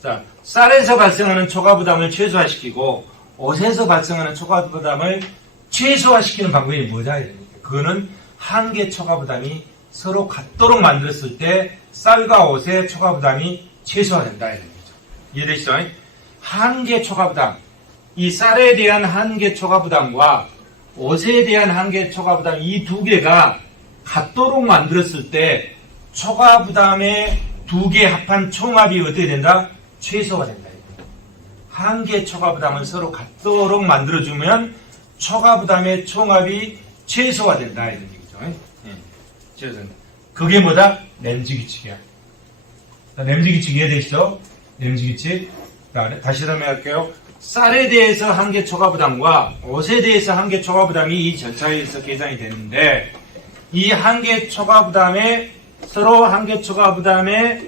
자, 쌀에서 발생하는 초과 부담을 최소화시키고 옷에서 발생하는 초과 부담을 최소화시키는 방법이 뭐냐? 그거는 한계 초과 부담이 서로 같도록 만들었을 때 쌀과 옷의 초과 부담이 최소화된다. 이런 거죠. 이해되시죠? 한계 초과 부담. 이 쌀에 대한 한계 초과 부담과 옷에 대한 한계 초과 부담 이 두 개가 같도록 만들었을 때 초과 부담의 두 개 합한 총합이 어떻게 된다? 최소가 된다. 한계 초과 부담을 서로 같도록 만들어주면 초과 부담의 총합이 최소가 된다. 이런 얘기죠. 최소된다. 그게 뭐다? 램지 규칙이야. 램지 규칙 이해되시죠? 램지 규칙. 다시 설명할게요. 쌀에 대해서 한계 초과 부담과 옷에 대해서 한계 초과 부담이 이 절차에 의해서 계산이 되는데 이 한계 초과 부담에 서로 한계 초과 부담에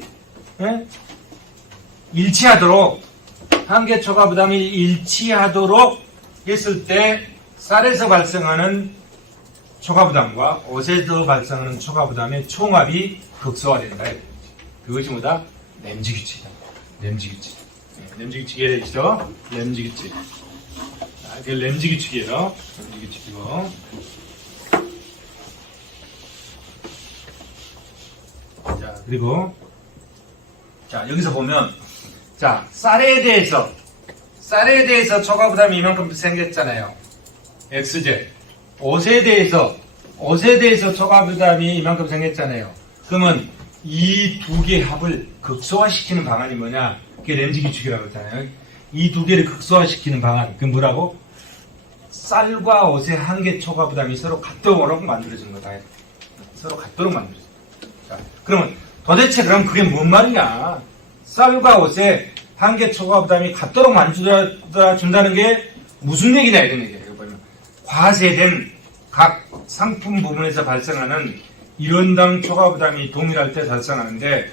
일치하도록 한계 초과 부담이 일치하도록 했을 때 쌀에서 발생하는 초과 부담과 옷에서 발생하는 초과 부담의 총합이 극소화된다. 그것이 뭐다? 램지 규칙이다. 램지 규칙. 램지 규칙 이해되시죠? 램지 규칙. 그게 램지 규칙이에요. 램지 규칙이고. 자, 그리고, 자, 여기서 보면, 자, 쌀에 대해서 초과 부담이 이만큼 생겼잖아요. xj. 옷에 대해서 초과 부담이 이만큼 생겼잖아요. 그러면 이 두 개의 합을 극소화시키는 방안이 뭐냐? 그게 램지 규칙이라고 했잖아요. 이 두 개를 극소화시키는 방안. 그게 뭐라고? 쌀과 옷의 한계 초과 부담이 서로 같도록 만들어진 거다. 서로 같도록 만들어진 거다. 자, 그러면 도대체 그럼 그게 뭔 말이냐? 쌀과 옷의 한계 초과 부담이 같도록 만들어준다는 게 무슨 얘기냐 이런 얘기예요. 보면 과세된 각 상품 부분에서 발생하는 일원당 초과 부담이 동일할 때 발생하는데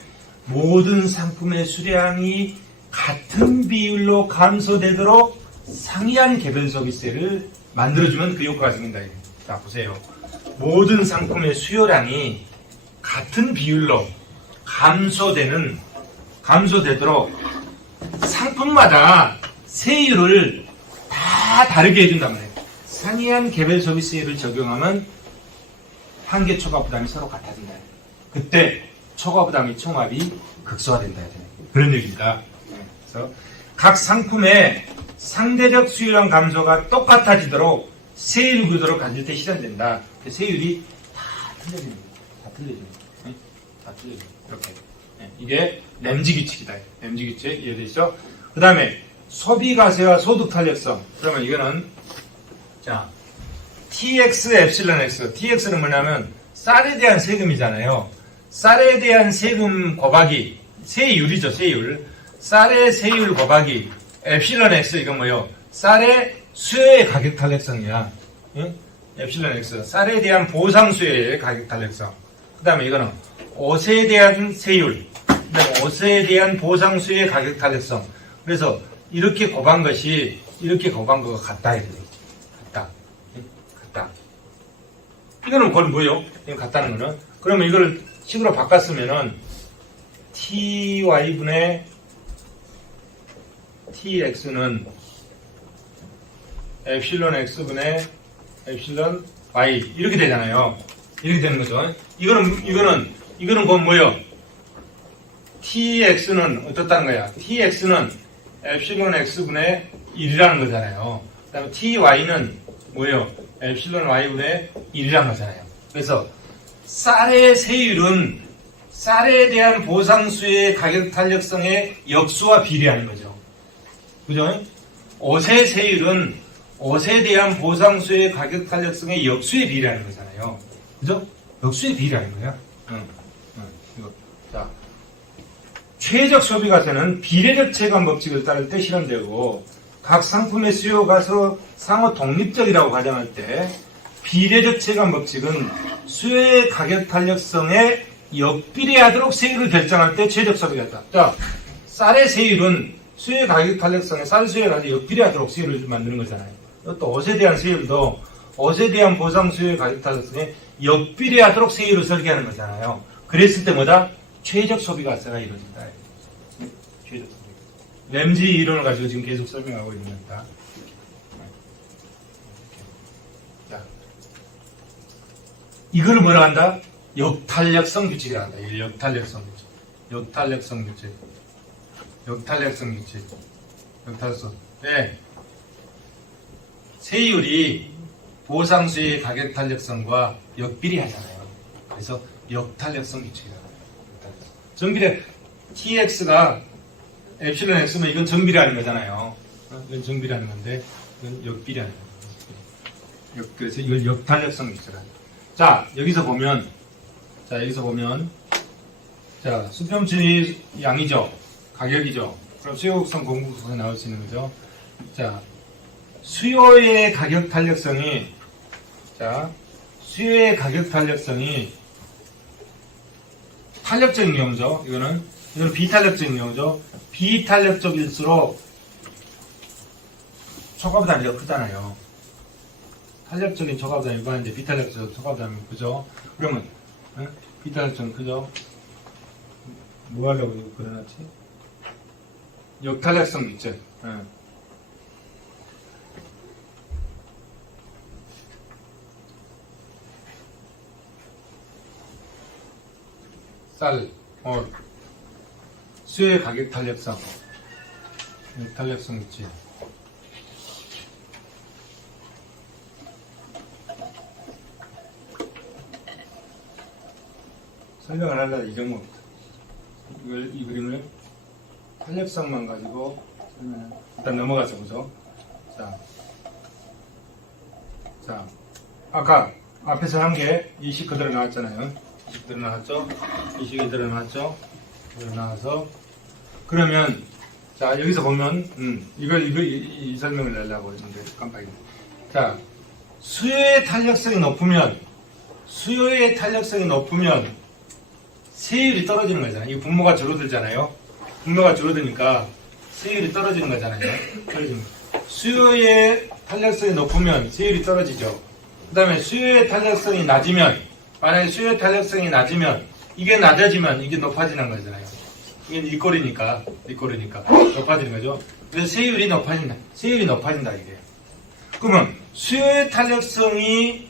모든 상품의 수량이 같은 비율로 감소되도록 상이한 개별 소비세를 만들어주면 그 효과가 생긴다. 자, 보세요. 모든 상품의 수요량이 같은 비율로 감소되도록 상품마다 세율을 다 다르게 해준단 말이에요. 상이한 개별 소비세율을 적용하면 한계 초과 부담이 서로 같아진다. 그때 초과 부담의 총합이 극소화된다. 그런 얘기입니다. 그래서 각 상품의 상대적 수요량 감소가 똑같아지도록 세율 구조를 가질 때 실현된다. 세율이 다 틀려집니다. 다 틀려집니다. 이렇게. 이게 램지 규칙이다. 램지 규칙 이해되시죠? 그 다음에 소비가세와 소득 탄력성. 그러면 이거는 자 TX 엡실론 X. TX는 뭐냐면 쌀에 대한 세금이잖아요. 쌀에 대한 세금 곱하기 세율이죠. 세율. 쌀의 세율 곱하기 엡실론 X. 이건 뭐요? 쌀의 수요의 가격 탄력성이야. 응? 엡실론 X. 쌀에 대한 보상 수요의 가격 탄력성. 그 다음에 이거는 옷에 대한 세율. 그다음에 옷에 대한 보상 수요의 가격 탄력성. 그래서 이렇게 곱한 것이 이렇게 곱한 거가 같다. 같다. 이거는 그건 뭐예요? 이거 같다는 거는. 그러면 이걸 식으로 바꿨으면은 ty분의 tx는 엡실론 x분의 엡실론 y 이렇게 되잖아요. 이렇게 되는 거죠. 이거는 그건 뭐예요? tx는 어떻다는 거야? tx는 엡실론 x분의 1이라는 거잖아요. 그 다음에 ty는 뭐예요? 엡실론 y분의 1이라는 거잖아요. 그래서 쌀의 세율은 쌀에 대한 보상수의 가격 탄력성의 역수와 비례하는 거죠. 그죠? 옷의 세율은 옷에 대한 보상수의 가격 탄력성의 역수에 비례하는 거잖아요. 그죠? 역수에 비례하는 거야. 이거. 자, 최적 소비가세는 비례적 체감 법칙을 따를 때 실현되고 각 상품의 수요가 서로 상호 독립적이라고 가정할 때 비례적 체감 법칙은 수요의 가격 탄력성에 역비례하도록 세율을 결정할 때 최적 소비가다. 자, 쌀의 세율은 수요의 가격 탄력성에 쌀 수요에 가서 역비례하도록 세율을 만드는 거잖아요. 또 옷에 대한 세율도 옷에 대한 보상 수요의 가격 탄력성에 역비례하도록 세율을 설계하는 거잖아요. 그랬을 때 뭐다? 최적 소비가세가 이루어진다. 최적 소비. 램지 이론을 가지고 지금 계속 설명하고 있는 겁니다. 자, 이거를 뭐라 한다? 역탄력성 규칙이라 한다. 역탄력성 규칙. 역탄력성 규칙. 역탄력성 규칙. 역탄력성. 네. 세율이 보상수의 가격 탄력성과 역비례하잖아요. 그래서 역탄력성 규칙이라고 합니다. 정비례 TX가 엡실론 X면 이건 정비례하는 거잖아요. 이건 정비례하는 건데 이건 역비례하는 거예요. 그래서 이걸 역탄력성 규칙이라 합니다. 자, 여기서 보면 자, 수평준이 양이죠. 가격이죠. 그럼 수요곡선 공급곡선이 나올 수 있는 거죠. 자, 수요의 가격 탄력성이 탄력적인 경우죠. 이거는 비탄력적인 경우죠. 비탄력적일수록 초과부담이 크잖아요. 탄력적인 초과부담이 일반인데 비탄력적인 초과부담이 크죠. 그러면 비탄력적인 크죠. 뭐 하려고 이거 그려놨지? 역탄력성 규칙. 쌀, 수요의 가격 탄력성, 탄력성 규칙. 설명을 하려다 이 정도. 이 그림을 탄력성만 가지고 일단 넘어가서 보죠. 자, 아까 앞에서 한 게 이 식 그대로 나왔잖아요. 이 식 그대로 나왔죠? 이 식이 그대로 나왔죠? 그대로 나와서 그러면 자, 여기서 보면 이 설명을 내려고 했는데 깜빡이네. 자, 수요의 탄력성이 높으면 세율이 떨어지는 거잖아요. 이 분모가 줄어들잖아요. 분모가 줄어드니까 세율이 떨어지는 거잖아요. 수요의 탄력성이 높으면 세율이 떨어지죠. 그 다음에 수요의 탄력성이 낮으면, 만약에 수요의 탄력성이 낮으면 이게 낮아지면 이게 높아지는 거잖아요. 이게 윗꼬리니까 높아지는 거죠. 그래서 세율이 높아진다 이게. 그러면 수요의 탄력성이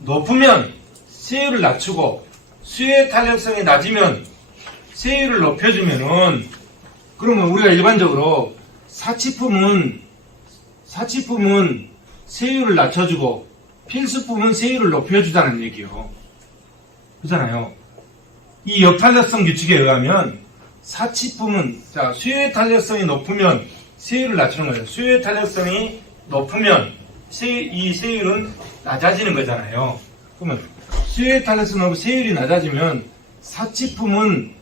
높으면 세율을 낮추고 수요의 탄력성이 낮으면 세율을 높여주면은 그러면 우리가 일반적으로 사치품은 세율을 낮춰주고 필수품은 세율을 높여주자는 얘기요. 그렇잖아요. 이 역탄력성 규칙에 의하면 사치품은 수요의 탄력성이 높으면 세율을 낮추는 거예요. 수요의 탄력성이 높으면 이 세율은 낮아지는 거잖아요. 그러면 수요의 탄력성이 높고 세율이 낮아지면 사치품은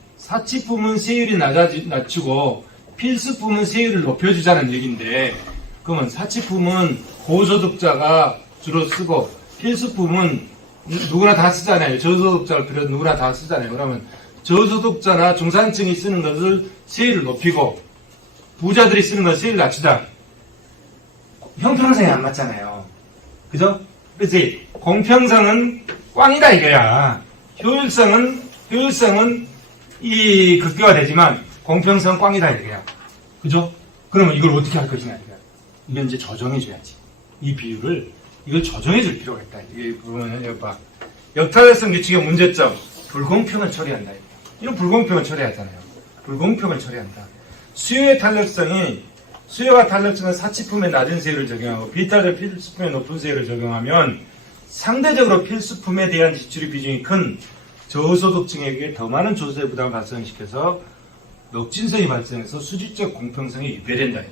세율이 낮추고 필수품은 세율을 높여주자는 얘기인데, 그러면 사치품은 고소득자가 주로 쓰고 필수품은 누구나 다 쓰잖아요. 저소득자를 비롯해 누구나 다 쓰잖아요. 그러면 저소득자나 중산층이 쓰는 것을 세율을 높이고 부자들이 쓰는 것을 세율을 낮추자. 형평성이 안 맞잖아요. 그죠? 그렇지? 공평성은 꽝이다 이거야. 효율성은 이 극대화되지만 공평성은 꽝이다 이거야. 그죠? 그러면 이걸 어떻게 할 것이냐 이거야. 이건 이제 조정해줘야지. 이 비율을 이걸 조정해줄 필요가 있다. 이게 보면은 여기 봐. 역탄력성 규칙의 문제점, 불공평을 처리한다. 이런 불공평을 처리하잖아요. 불공평을 처리한다. 수요가 탄력성은 사치품에 낮은 세율을 적용하고 비탄력 필수품에 높은 세율을 적용하면 상대적으로 필수품에 대한 지출의 비중이 큰 저소득층에게 더 많은 조세 부담을 발생시켜서 역진성이 발생해서 수직적 공평성이 유배된다.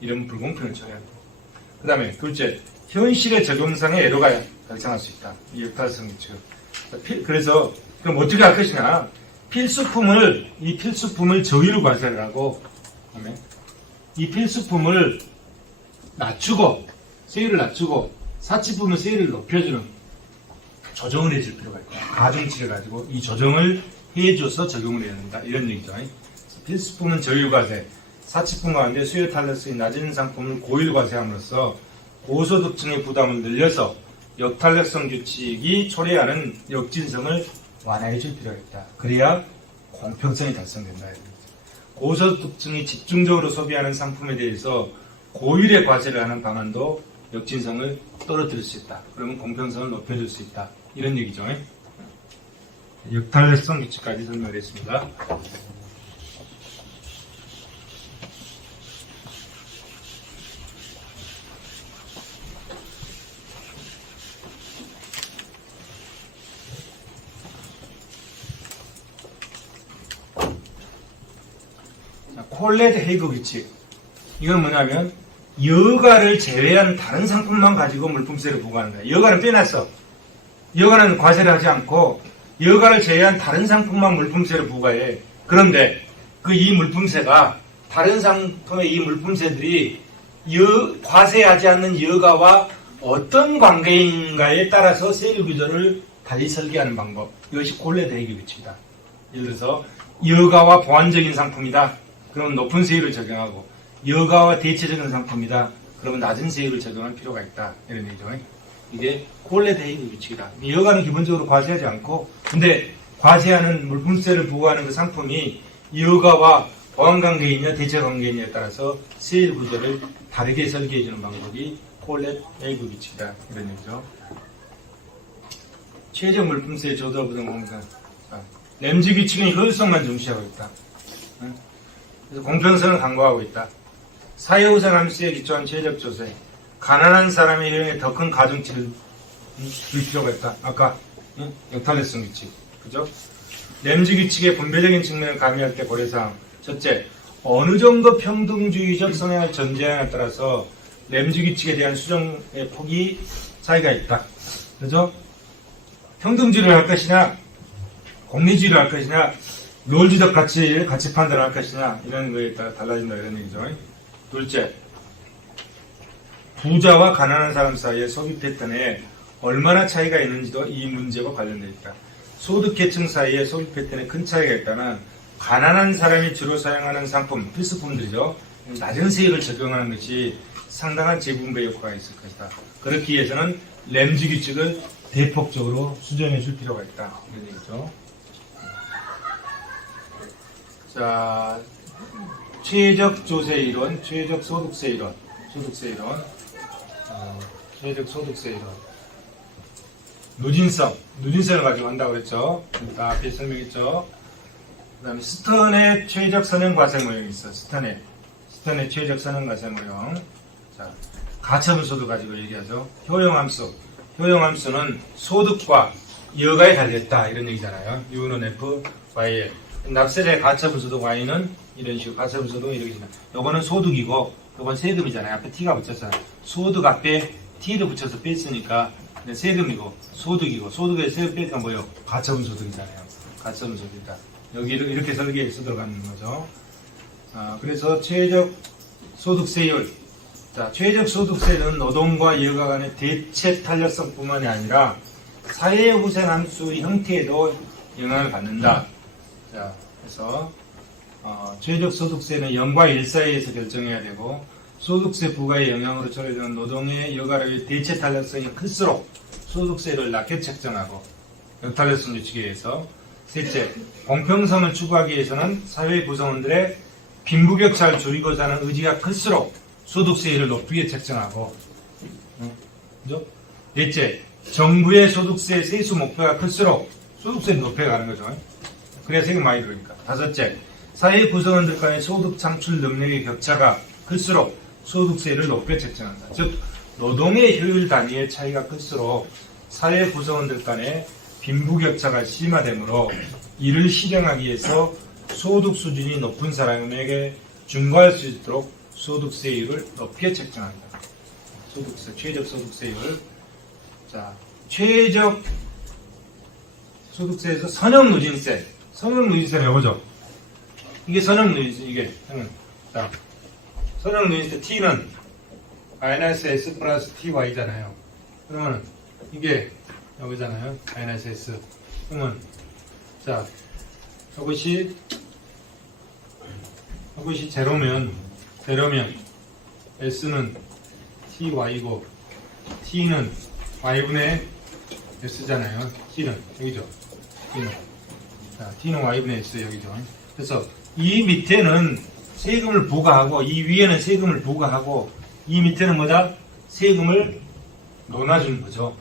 이런 불공평을 처리한다. 그 다음에 둘째, 현실의 적용상의 애로가 발생할 수 있다. 이 역탈성 규칙. 그래서 그럼 어떻게 할 것이냐? 이 필수품을 저율로 과세를 하고, 이 필수품을 낮추고, 세율을 낮추고, 사치품은 세율을 높여주는 조정을 해줄 필요가 있다. 가중치를 가지고 이 조정을 해줘서 적용을 해야 된다. 이런 얘기죠. 필수품은 저율 과세, 사치품 가운데 수요 탄력성이 낮은 상품을 고율 과세함으로써 고소득층의 부담을 늘려서 역탄력성 규칙이 초래하는 역진성을 완화해 줄 필요가 있다. 그래야 공평성이 달성된다. 고소득층이 집중적으로 소비하는 상품에 대해서 고율의 과세를 하는 방안도 역진성을 떨어뜨릴 수 있다. 그러면 공평성을 높여줄 수 있다. 이런 얘기죠. 역탄력성 규칙까지 설명했습니다. 콜렛 헤이그 규칙. 이건 뭐냐면 여가를 제외한 다른 상품만 가지고 물품세를 부과하는 거예요. 여가는 빼놨어. 여가는 과세를 하지 않고 여가를 제외한 다른 상품만 물품세를 부과해. 그런데 이 물품세가 다른 상품의 이 물품세들이 과세하지 않는 여가와 어떤 관계인가에 따라서 세율 규정을 달리 설계하는 방법. 이것이 콜렛 헤이그 규칙이다. 예를 들어서 여가와 보완적인 상품이다. 그러면 높은 세율을 적용하고 여가와 대체적인 상품이다. 그러면 낮은 세율을 적용할 필요가 있다. 이런 얘기죠. 이게 콜렛 헤이그 규칙이다. 여가는 기본적으로 과세하지 않고 근데 과세하는 물품세를 부과하는 그 상품이 여가와 보완관계이냐 대체관계이냐에 따라서 세율 구조를 다르게 설계해주는 방법이 콜렛 헤이그 규칙이다. 이런 얘기죠. 최적 물품세 조달 부담 공간. 램지 규칙은 효율성만 중시하고 있다. 그래서 공평성을 강구하고 있다. 사회우선 함수에 기초한 최적 조세. 가난한 사람의 일용에 더 큰 가중치를 줄 필요가 있다. 아까 역탄력성 규칙. 그죠? 램지 규칙의 분배적인 측면을 가미할 때 고려사항. 첫째, 어느 정도 평등주의적 성향을 전제하냐에 따라서 램지 규칙에 대한 수정의 폭이 차이가 있다. 그죠? 평등주의를 할 것이냐, 공리주의를 할 것이냐, 노을지적 가치 판단을 할 것이냐, 이런 거에 따라 달라진다, 이런 얘기죠. 둘째, 부자와 가난한 사람 사이의 소비 패턴에 얼마나 차이가 있는지도 이 문제와 관련되어 있다. 소득계층 사이의 소비 패턴에 큰 차이가 있다는 가난한 사람이 주로 사용하는 상품, 필수품들이죠. 낮은 세율을 적용하는 것이 상당한 재분배 효과가 있을 것이다. 그렇기 위해서는 램지 규칙을 대폭적으로 수정해 줄 필요가 있다. 이런 얘기죠. 자, 최적 조세 이론, 최적 소득세 이론, 최적 소득세 이론. 누진성을 가지고 한다고 그랬죠. 다 앞에 설명했죠. 그 다음에 스턴의 최적 선형과세 모형이 있어. 스턴의 최적 선형과세 모형. 자, 가처분소도 가지고 얘기하죠. 효용함수는 소득과 여가에 달렸다. 이런 얘기잖아요. U는 F, Y에. 납세자의 가처분소득 Y는 이런 식으로 가처분소득은 이렇게 됩니다. 요거는 소득이고, 요건 세금이잖아요. 앞에 T가 붙였잖아요. 소득 앞에 T를 붙여서 뺐으니까 세금이고, 소득이고, 소득에 세금 빼니까 뭐예요? 가처분소득이잖아요. 가처분소득이다. 여기를 이렇게 설계해서 들어가는 거죠. 그래서 최적 소득세율. 자, 최적 소득세는 노동과 여가 간의 대체 탄력성뿐만이 아니라 사회 후생 함수의 형태에도 영향을 받는다. 자, 그래서 최적 소득세는 0과 1 사이에서 결정해야 되고 소득세 부과의 영향으로 초래되는 노동의 여가의 대체 탄력성이 클수록 소득세를 낮게 책정하고 역탄력성 규칙에 의해서 셋째, 공평성을 추구하기 위해서는 사회 구성원들의 빈부격차를 줄이고자 하는 의지가 클수록 소득세율을 높게 책정하고 그죠? 넷째, 정부의 소득세 세수 목표가 클수록 소득세를 높여가는 거죠. 그래야 세금 많이 들으니까. 다섯째, 사회 구성원들 간의 소득 창출 능력의 격차가 클수록 소득세를 높여 책정한다. 즉, 노동의 효율 단위의 차이가 클수록 사회 구성원들 간의 빈부격차가 심화되므로 이를 실행하기 위해서 소득 수준이 높은 사람에게 중과할 수 있도록 소득세율을 높게 책정한다. 소득세, 최적 소득세율. 자, 최적 소득세에서 선형누진세. 선형누진세는 이거죠. 이게 선형누진세, 이게. 자, 선형누진세 T는 마이너스 S 플러스 TY잖아요. 그러면 이게 여기잖아요. 마이너스 S. 그러면, 자, 이것이 제로면 S는 TY고 T는 Y분의 S잖아요. T는 여기죠. T는. 자, T는 Y분의 S 여기죠. 그래서 이 밑에는 세금을 부과하고 이 위에는 세금을 부과하고 이 밑에는 뭐다? 세금을 논아주는 거죠.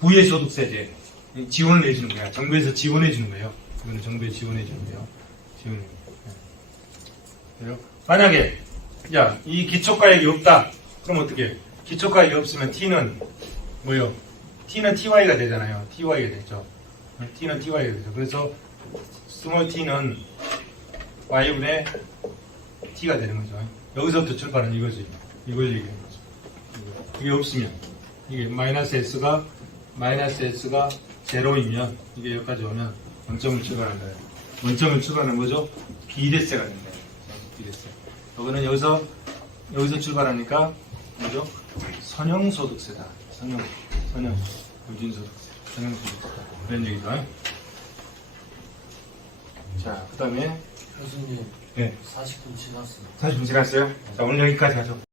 부의소득세제 지원을 해주는 거야. 정부에서 지원해 주는 거예요. 이거는 정부에 지원해 주는 거예요. 지원해 주는 거예요. 만약에 이 기초가액이 없다. 그럼 어떻게? 기초가액이 없으면 T는 뭐요? T는 TY가 되잖아요. TY가 되죠. T는 TY가 되죠. 그래서 스몰 T는 Y분의 T가 되는 거죠. 여기서부터 출발은 이거지. 이걸 얘기하는 거죠. 이게 없으면 이게 마이너스 S가 제로이면 이게 여기까지 오면 원점을 출발한다. 원점을 출발하는 거죠. 비례세가 된다. 비례세. 여기는 여기서 출발하니까 뭐죠? 선형소득세다. 누진소득세. 선형소득세다. 그런 얘기죠. 자, 그 다음에 교수님, 네. 40분 지났습니다. 40분 지났어요? 자, 오늘 여기까지 하죠.